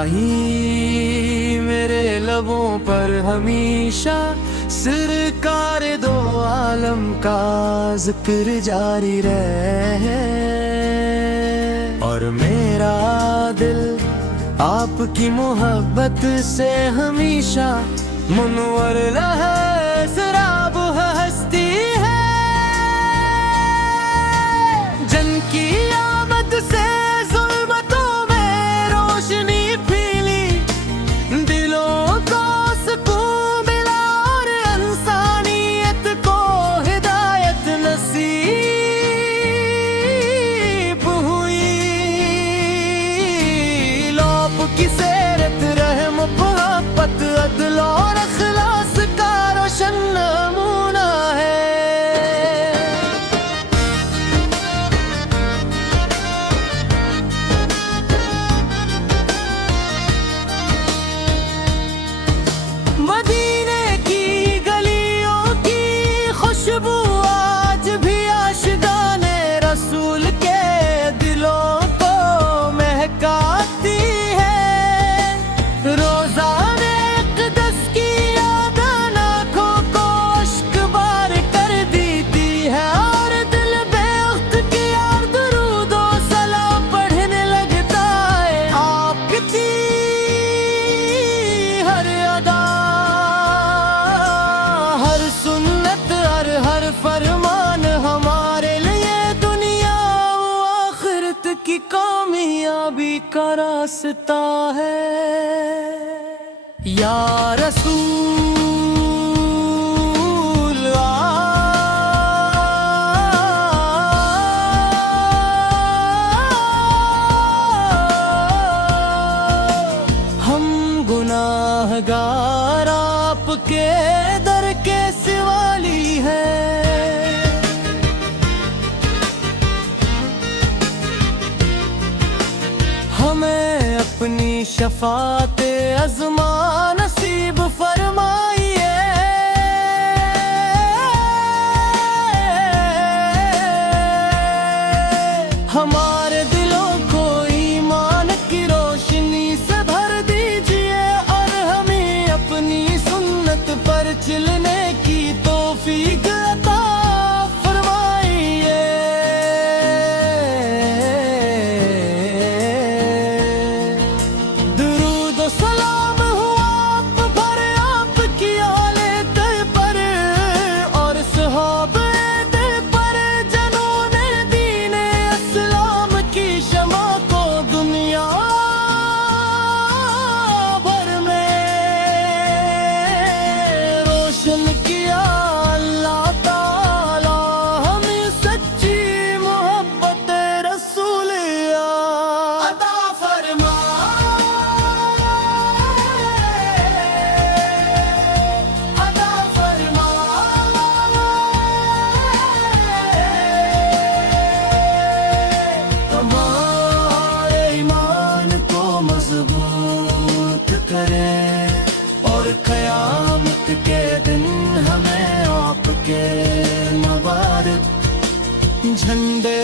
इलाही मेरे लबों पर हमेशा सरकार दो आलम का जिक्र जारी रहे, और मेरा दिल आपकी मोहब्बत से हमेशा मुनव्वर रहे। सराब हस्ती है जन की आमद से जुल्मतों में रोशनी फैली, दिलों को सुकून मिला और इंसानियत को हिदायत नसीब हुई। लौप की सेरत रहम मोहब्बत अदल और अखलास का रोशन नमूना है। मदीने की गलियों की खुशबू आज भी आशिकाने रसूल के दिलों को महकाती है। रोज़ाने इक़दस की याद आँखों को अश्क-बार कर देती है, और दिल बेवक्त की यार दुरूद और सलाम पढ़ने लगता है। आपकी हर अदा, हर सुन्नत, हर फरमान हमारे लिए दुनिया व आखिरत की कामयाबी का रास्ता है। या रसूल हम गुनाहगार आपके दर के सवाली हैं। हमें अपनी शफाते अज़मा नसीब फरमाइए। हमारे दिलों को ईमान की रोशनी से भर दीजिए, और हमें अपनी सुन्नत पर चलने की तौफीक अता फरमाइए। दुरूद और सलाम हो आप पर, आपकी आले तय पर और सहाबे तय पर, जिन्होंने दीने इस्लाम की शमा को दुनिया भर में रोशन किया। अल्लाह ताला हमें सच्ची मोहब्बत रसूलिया अता हमारे ईमान को मजबूत करे, और क़यामत के दिन हमें आपके मुबारक झंडे